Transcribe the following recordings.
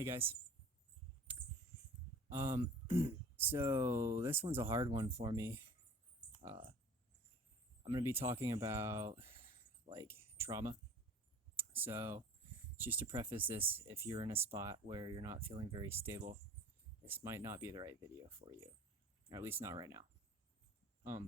Hey guys. Um, so this one's a hard one for me. Uh, I'm gonna be talking about like trauma. So just to preface this, if you're in a spot where you're not feeling very stable, this might not be the right video for you, or at least not right now.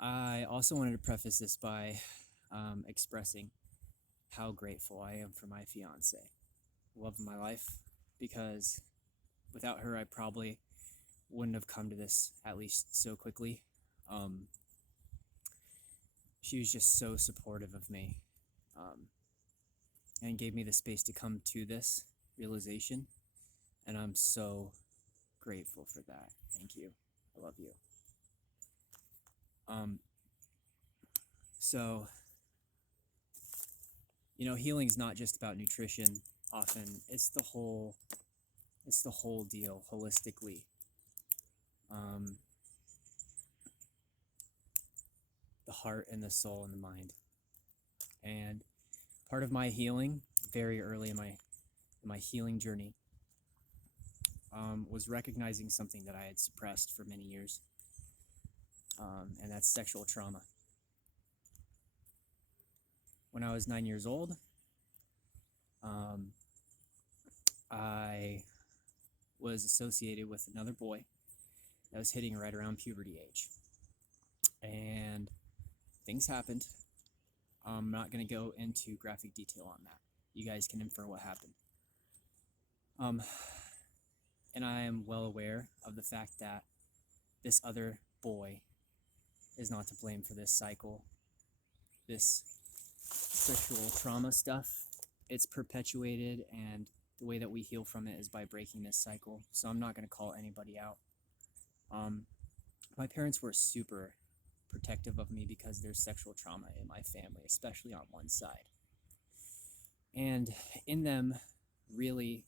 I also wanted to preface this by expressing how grateful I am for my fiance, love of my life, because without her, I probably wouldn't have come to this at least so quickly. Um, she was just so supportive of me, um, and gave me the space to come to this realization. And I'm so grateful for that. Thank you. I love you. Um, so, healing's not just about nutrition. Often, it's the whole deal holistically. Um, the heart and the soul and the mind. And part of my healing, very early in my healing journey, was recognizing something that I had suppressed for many years, and that's sexual trauma. When I was 9 years old, um, I was associated with another boy that was hitting right around puberty age. And things happened. I'm not going to go into graphic detail on that. You guys can infer what happened. And I am well aware of the fact that this other boy is not to blame for this cycle, this sexual trauma stuff. It's perpetuated, and the way that we heal from it is by breaking this cycle. So I'm not going to call anybody out. My parents were super protective of me because there's sexual trauma in my family, especially on one side. And in them really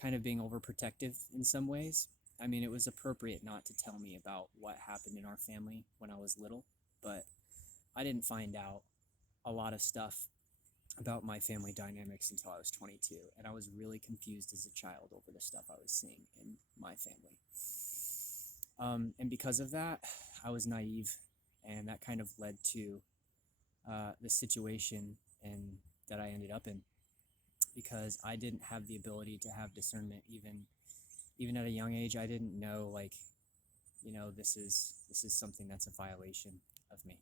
kind of being overprotective in some ways. I mean, it was appropriate not to tell me about what happened in our family when I was little, but I didn't find out a lot of stuff about my family dynamics until I was 22, and I was really confused as a child over the stuff I was seeing in my family. And because of that, I was naive, and that kind of led to the situation that I ended up in, because I didn't have the ability to have discernment even at a young age. I didn't know, like, this is something that's a violation of me.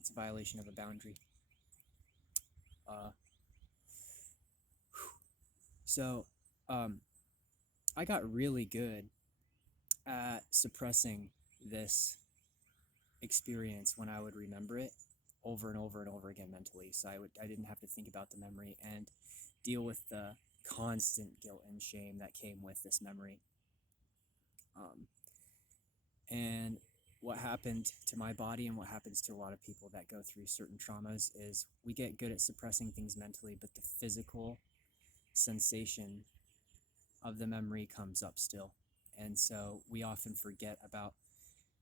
It's a violation of a boundary. So I got really good at suppressing this experience when I would remember it over and over and over again mentally. So I didn't have to think about the memory and deal with the constant guilt and shame that came with this memory. And what happened to my body, and what happens to a lot of people that go through certain traumas, is we get good at suppressing things mentally, but the physical sensation of the memory comes up still. And so we often forget about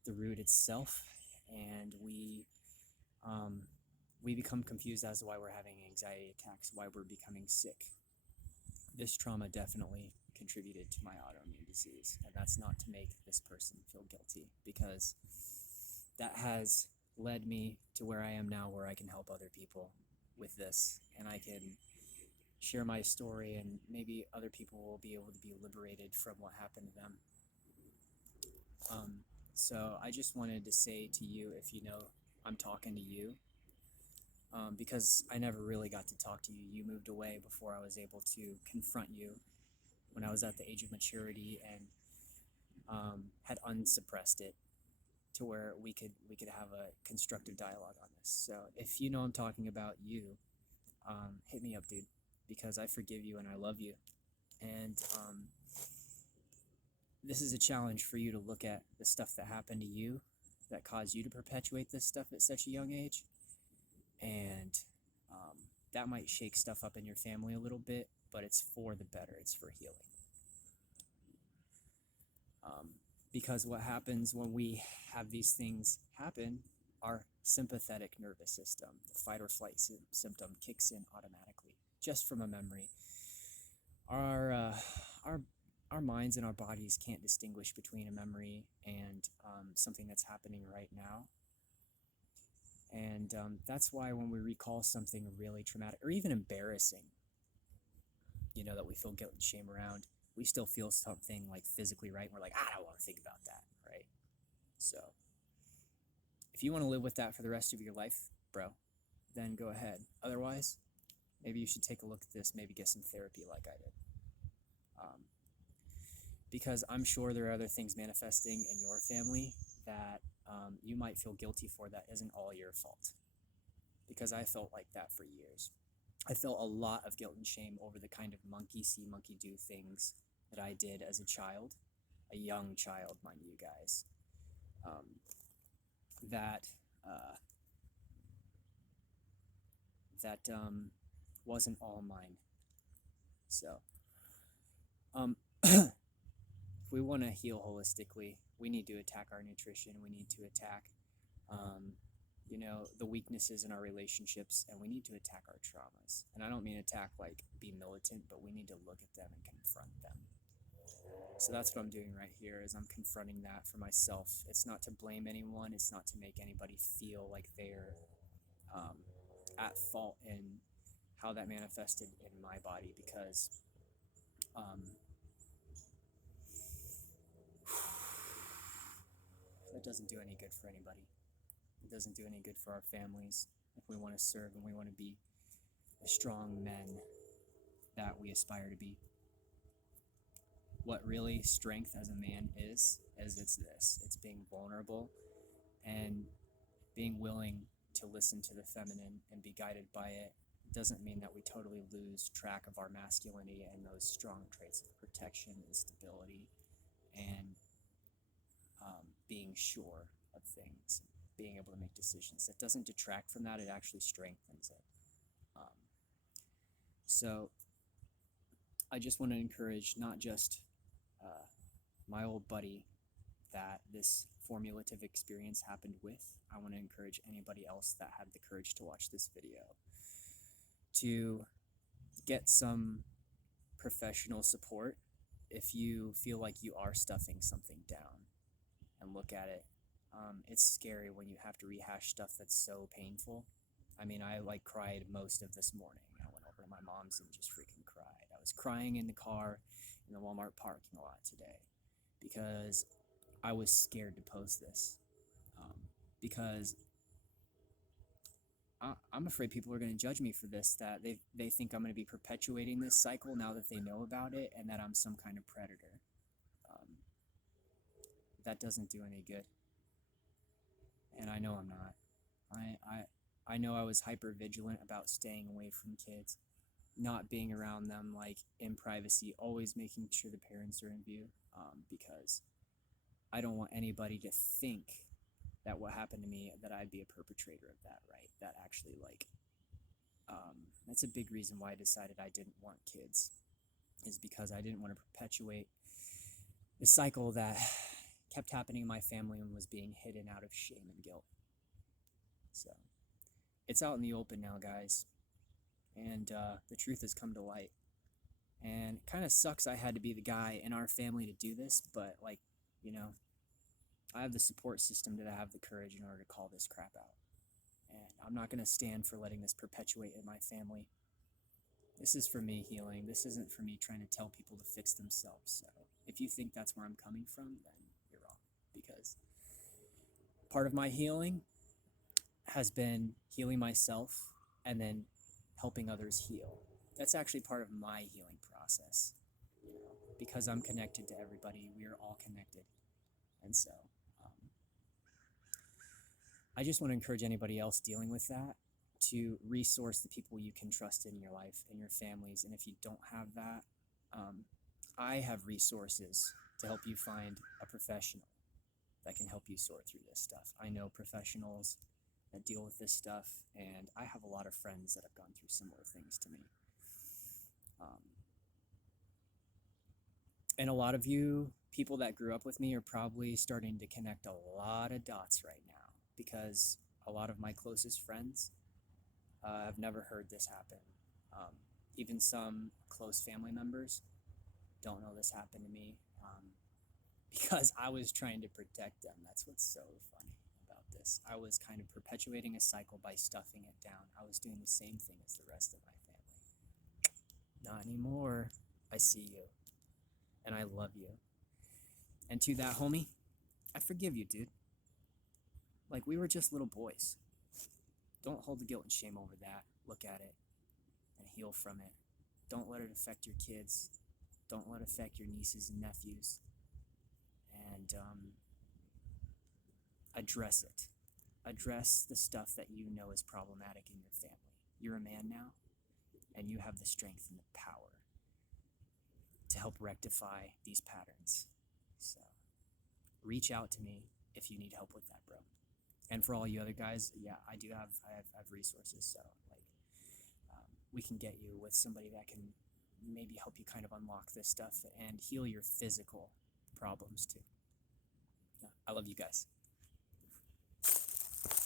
the root itself, and we become confused as to why we're having anxiety attacks, why we're becoming sick. This trauma definitely contributed to my autoimmune disease, and that's not to make this person feel guilty, because that has led me to where I am now, where I can help other people with this, and I can share my story, and maybe other people will be able to be liberated from what happened to them. So I just wanted to say to you, if I'm talking to you, because I never really got to talk to you. You moved away before I was able to confront you when I was at the age of maturity, and had unsuppressed it to where we could have a constructive dialogue on this. So if I'm talking about you, hit me up, dude, because I forgive you and I love you. And this is a challenge for you to look at the stuff that happened to you that caused you to perpetuate this stuff at such a young age. And that might shake stuff up in your family a little bit, but it's for the better. It's for healing. Because what happens when we have these things happen, our sympathetic nervous system. The fight or flight symptom kicks in automatically just from a memory. Our our our minds and our bodies can't distinguish between a memory and something that's happening right now. And that's why when we recall something really traumatic or even embarrassing, that we feel guilt and shame around, we still feel something like physically right. We're like, I don't want to think about that, right? So if you want to live with that for the rest of your life, bro, then go ahead. Otherwise, maybe you should take a look at this, maybe get some therapy like I did. Because I'm sure there are other things manifesting in your family that you might feel guilty for that isn't all your fault. Because I felt like that for years. I felt a lot of guilt and shame over the kind of monkey see, monkey do things that I did as a child, a young child, mind you guys, that wasn't all mine. So, if we want to heal holistically, we need to attack our nutrition. We need to attack, the weaknesses in our relationships, and we need to attack our traumas. And I don't mean attack like be militant, but we need to look at them and confront them. So that's what I'm doing right here is I'm confronting that for myself. It's not to blame anyone. It's not to make anybody feel like they're at fault in how that manifested in my body, because that doesn't do any good for anybody. It doesn't do any good for our families if we want to serve and we want to be the strong men that we aspire to be. What really strength as a man is it's this. It's being vulnerable and being willing to listen to the feminine and be guided by it. It doesn't mean that we totally lose track of our masculinity and those strong traits of protection and stability and being sure of things, being able to make decisions. It doesn't detract from that, it actually strengthens it. So I just want to encourage not just my old buddy that this formulative experience happened with. I want to encourage anybody else that had the courage to watch this video to get some professional support if you feel like you are stuffing something down, and look at it. It's scary when you have to rehash stuff that's so painful. I mean, I cried most of this morning. I went over to my mom's and just freaking cried. I was crying in the car in the Walmart parking lot today because I was scared to post this. Because I'm afraid people are going to judge me for this, that they think I'm going to be perpetuating this cycle now that they know about it, and that I'm some kind of predator. That doesn't do any good. And I know I'm not. I know I was hyper vigilant about staying away from kids, not being around them in privacy, always making sure the parents are in view, because I don't want anybody to think that what happened to me, that I'd be a perpetrator of that, right? That actually that's a big reason why I decided I didn't want kids, is because I didn't want to perpetuate the cycle that kept happening in my family and was being hidden out of shame and guilt. So it's out in the open now, guys, and the truth has come to light. And it kind of sucks I had to be the guy in our family to do this, but I have the support system to have the courage in order to call this crap out. And I'm not going to stand for letting this perpetuate in my family. This is for me healing. This isn't for me trying to tell people to fix themselves. So if you think that's where I'm coming from, then you're wrong. Because part of my healing has been healing myself and then helping others heal. That's actually part of my healing process. Because I'm connected to everybody. We are all connected. And so I just want to encourage anybody else dealing with that to resource the people you can trust in your life and your families. And if you don't have that, I have resources to help you find a professional that can help you sort through this stuff. I know professionals that deal with this stuff, and I have a lot of friends that have gone through similar things to me. And a lot of you people that grew up with me are probably starting to connect a lot of dots right now, because a lot of my closest friends have never heard this happen. Um, Even some close family members don't know this happened to me because I was trying to protect them. That's what's so funny about this. I was kind of perpetuating a cycle by stuffing it down. I was doing the same thing as the rest of my family. Not anymore. I see you, and I love you. And to that homie, I forgive you, dude. Like, we were just little boys. Don't hold the guilt and shame over that. Look at it and heal from it. Don't let it affect your kids. Don't let it affect your nieces and nephews. And address it. Address the stuff that you know is problematic in your family. You're a man now, and you have the strength and the power to help rectify these patterns. So reach out to me if you need help with that, bro. And for all you other guys, yeah, I have resources. So like, we can get you with somebody that can maybe help you kind of unlock this stuff and heal your physical problems too. Yeah, I love you guys.